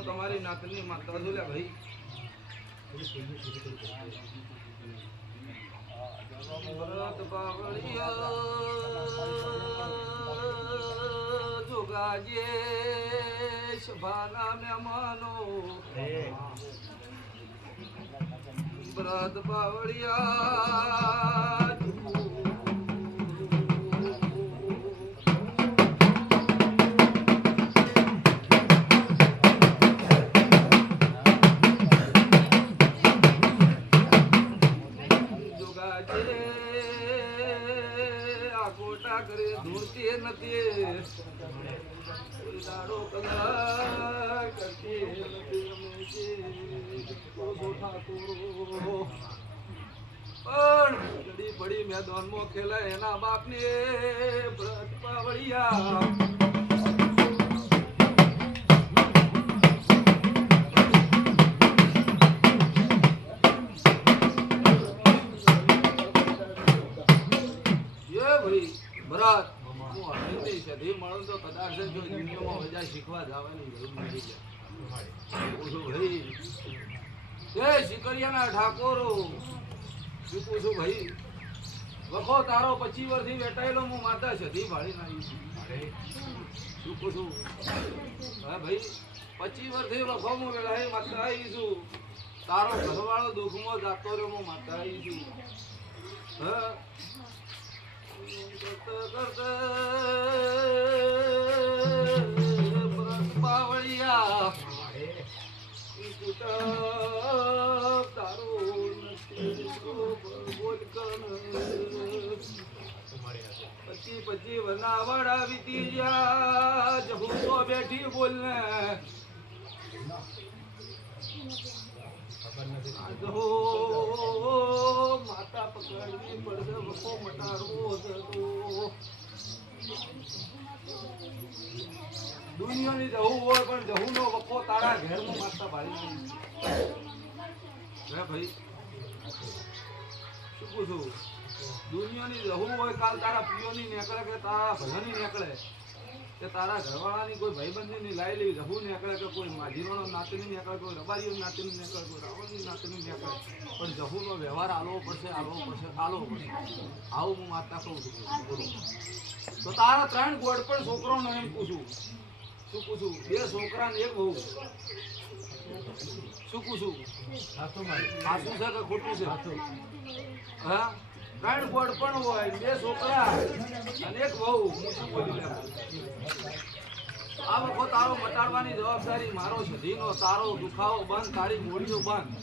તમારી નાતની માતા છો લે ભાઈ જોગાજે સભાના મહેમાનો વ્રત બાવળિયા પડી મેદાનમાં ખેલે એના બાપને વ્રત પાવળિયા ભરત હું હજી સધી મળું તો કદાચ જો દુનિયામાં મજા શીખવા જવાની જરૂર મળી જાય ભાઈ શિકરિયાના ઠાકોરો શીખું છું ભાઈ વખો તારો 25 વર્ષથી વેટાયેલો હું માતા સધી ભાળી નાખી શીખું છું હા ભાઈ 25 વર્ષથી વખો હું વેળાએ માતા આવી છું તારો ઘરવાળો દુઃખમાં જાતો રહ્યો હું માતા આવી છું હા બાવળિયા પછી વનાવાડા વીતી ગયા જહુઓ બેઠી બોલને માતા પકડવી પડશે વખો મટાડવો હતો દુનિયાની જહુ હોય પણ જહુ નો વખો તારા ઘેરમાં માતા ભાળી હે ભાઈ શું પૂછું દુનિયાની જહુ હોય કાલ તારા પિયોની નીકળે કે તારા ભલાની નીકળે કે તારા ઘરવાળાની કોઈ ભાઈબંધની લાઈ લેવી જહુ નીકળે કે કોઈ માજીરોનો નાતીની નીકળે કોઈ રબારીઓ નાતીની નીકળે કોઈ રાવણની નાતીની નીકળે પણ જહુનો વ્યવહાર આલવો પડશે આવું હું માતા કહું છું બોલો તો તારા 3 ગોળ પણ છોકરોનો એમ પૂછું શું પૂછું 2 છોકરા ને 1 બહુ શું પૂછું સાચું છે કે ખોટું છે હા 3 ગોળ પણ હોય 2 છોકરા અને 1 બહુ હું શું બોલી આ વખત તારો મટાડવાની જવાબદારી મારો છે ધીનો તારો દુખાવો બંધ તારી મોડીઓ બંધ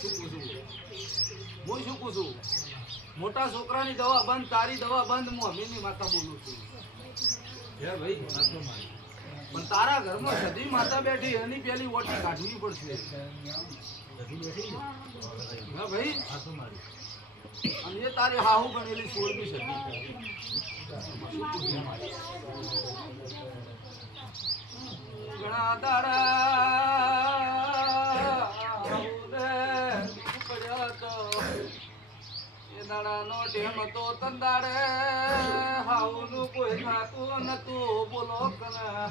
શું પૂછું હું શું પૂછું મોટા છોકરાની દવા બંધ તારી દવા બંધ હું અમીની માતા બોલું છું હે ભાઈ પણ તારા ઘરમાં સધી માતા બેઠી એની પેલી ઓટી કાઢવી પડશે હા ભાઈ અને એ તારી હાહુ બનેલી 16મી સદી ઘણા દાડાનો ટેમ તો તંદાડે હાઉનું કોઈ ખાતું નતું બોલો કના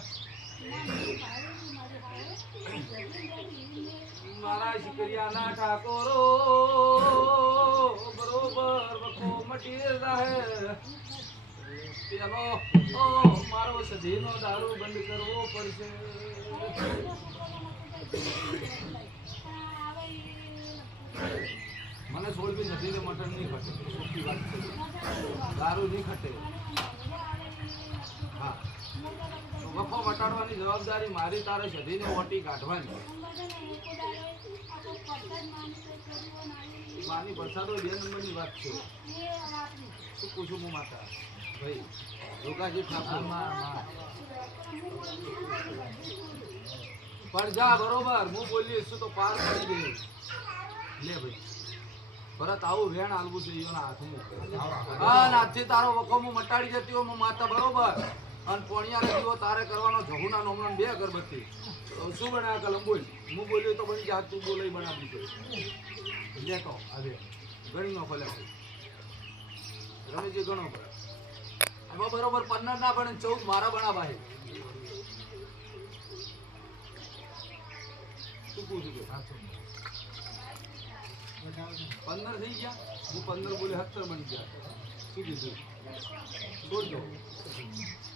મારા શિકરિયાના ઠાકોરો બરોબર વખો મટી રહે પેલો મારો સધીનો દારૂ બંધ કરવો પડશે. મને સોળબી નથી ને મટન નહીં ખટે, ચોખ્ખી વાત છે. દારૂ નહીં ખટે. હા, તો વફો વટાડવાની જવાબદારી મારી, તારે સધીને ઓટી કાઢવાની. માની વરસાદો 2 નંબરની વાત છે. શું પૂછું હું માતા ભાઈ લોકાજી ઠાકોર પણ જા બરોબર હું બોલીશ તો પાર પડી ગઈ. લે ભાઈ ભરત આવું વેણ આલવું છે ઈયોના હાથમાં. હા નાથી તારો વખો હું મટાડી જતી હો માતા બરોબર. અને પોણિયા દીવો તારે કરવાનો જહુના નોમના 2 અગરબત્તી. શું બનાવ્યા કલમ બોલ. હું બોલ્યો તો બની જા, તું બોલાઈ બનાવી દે. લેતો હવે ગણી નો ભલે રમેશજી ગણો એમાં બરોબર 15 ના બને 14 મારા બનાવા છે. શું પૂછું છું 15 થઈ ગયા. હું 15 બોલે 17 બની ગયા. શું કીધું છોડજો.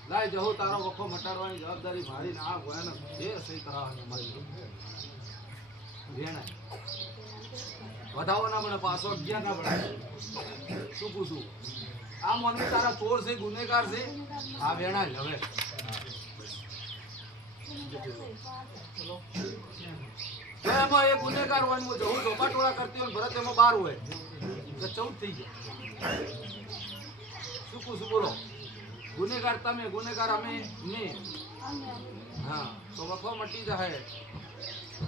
લાય જહો તારો વખો મટાડવાની જવાબદારી મારી ના ભયાનક જે સહી કરાવવાની મારી વેણા વધાવો ના બને પાછો 11 ના બને. શું પૂછું આ મનની તારા ચોર છે ગુનેગાર છે આ વેણા જ હવે એમાં એ ગુનેગાર હોય હું જવું ચોપાટોળા કરતી હોય ભરત એમાં 12 હોય તો 14 થઈ ગયા. શું પૂછું બોલો. ગુનેગાર તમે, ગુનેગાર અમે નહીં. હા તો વખો મટી જાય.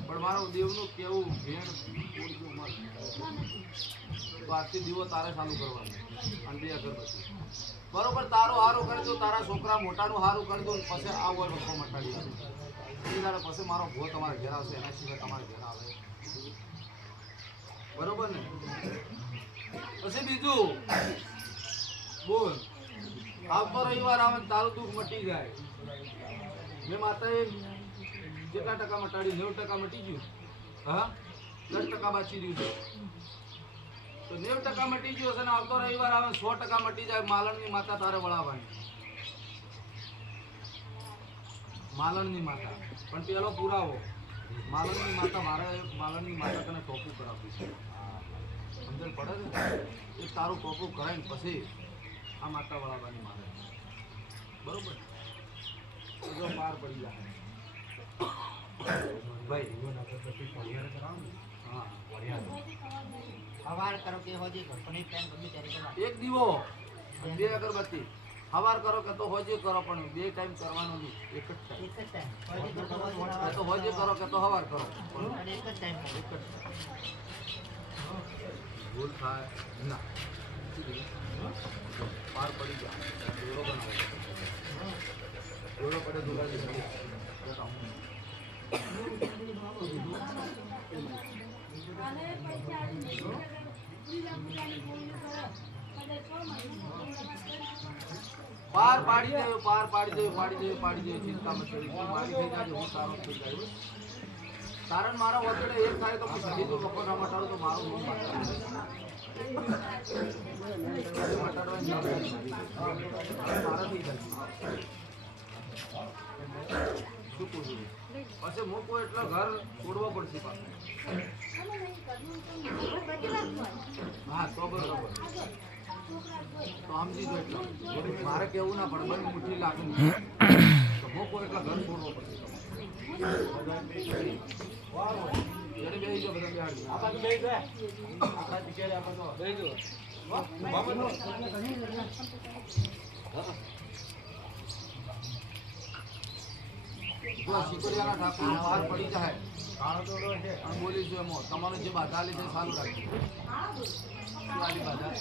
પણ મારો દેવનું કેવું ભેણ આજથી દીવો તારે ચાલુ કરવાનો અને 2 અગરબત્તી બરોબર. તારો હારું કરી દો, તારા છોકરા મોટાનું હારું કરી દો, પછી આ હોય વખો મટાડી આવે. પછી મારો ભો તમારા ઘેર આવશે, એના સિવાય તમારા ઘેર આવે બરોબર ને. પછી બીજું બોલ. આવતો રવિવાર આવે ને તારું દુઃખ મટી જાય. મેં માતાએ કેટલા ટકા મટાડી? 90% મટી ગયું. હા 10% બાકી રહ્યું છે. તો 90% મટી ગયો છે ને આવતો રવિવાર આવે 100% મટી જાય. માલણની માતા તારે વળાવવાની. માલણની માતા પણ પેલો પુરાવો. માલણની માતા મારે માલણની માતા તને ટોપું કરાવવી છે. સમજણ પડે ને? એ તારું ટોપું કરાવીને પછી આ માતા વળાવવાની મારે બરોબર. જો પાર પડી જાય ભાઈ. સવાર કરો કે હોજે પણ એક ટાઈમ ગમે ત્યારે કરવા. એક દીવો 2 અગરબત્તી. સવાર કરો કે તો હોજે કરો પણ 2 ટાઈમ કરવાનો નહીં. એક જ ટાઈમ. એક જ ટાઈમ હોજે કરો તો હોજે કરો કે તો સવાર કરો અને એક જ ટાઈમ કરો. એક જ ટાઈમ. ભૂલ થાય ના પાર પડી જાય. દોરો બનાવો. દોરો પડે દોરાજી પાર પાડી દેજો, પાર પાડી દેજો, પાડી દેજો, પાડી દેજો. ચિંતા મત કરી. તું મારી થઈ જાય હું તારો થઈ જાય. તારણ મારા વગેરે એક થાય તો હું સધી તો બપોર ના મટાડું તો મારું મન મટાડવાની મારા થઈ જાય. શું પૂછું પછી મૂકો એટલે ઘર છોડવો પડશે પાછું. હા તો બરોબર. તો સમજી જો એટલે મારે કેવું ના પડે. બની મુઠ્ઠી લાગણી તો મૂકો એટલે ઘર છોડવો પડશે. બેસી જાઓ બધા બેહાડી. આ બાજુ બેસી જાય. આખા જગ્યાએ આપણે તો બેસી જાઓ. શીકરિયાના ઠાકોર બહાર પડી જાય. બોલીશું એમાં તમારે જે બાધા લે છે સારું રાખજો. બાધા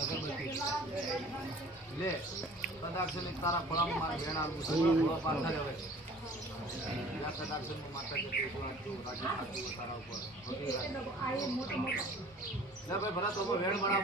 અગરબત્તી લે કદાક્ષર તારા ખોળામાં મારે ભેણ આવવું છે. ખોળો પાછા હવે ત્યાં કદાક્ષર માતા જતી રાજી તારા ઉપર ભાઈ ભરત વેણ બનાવવું.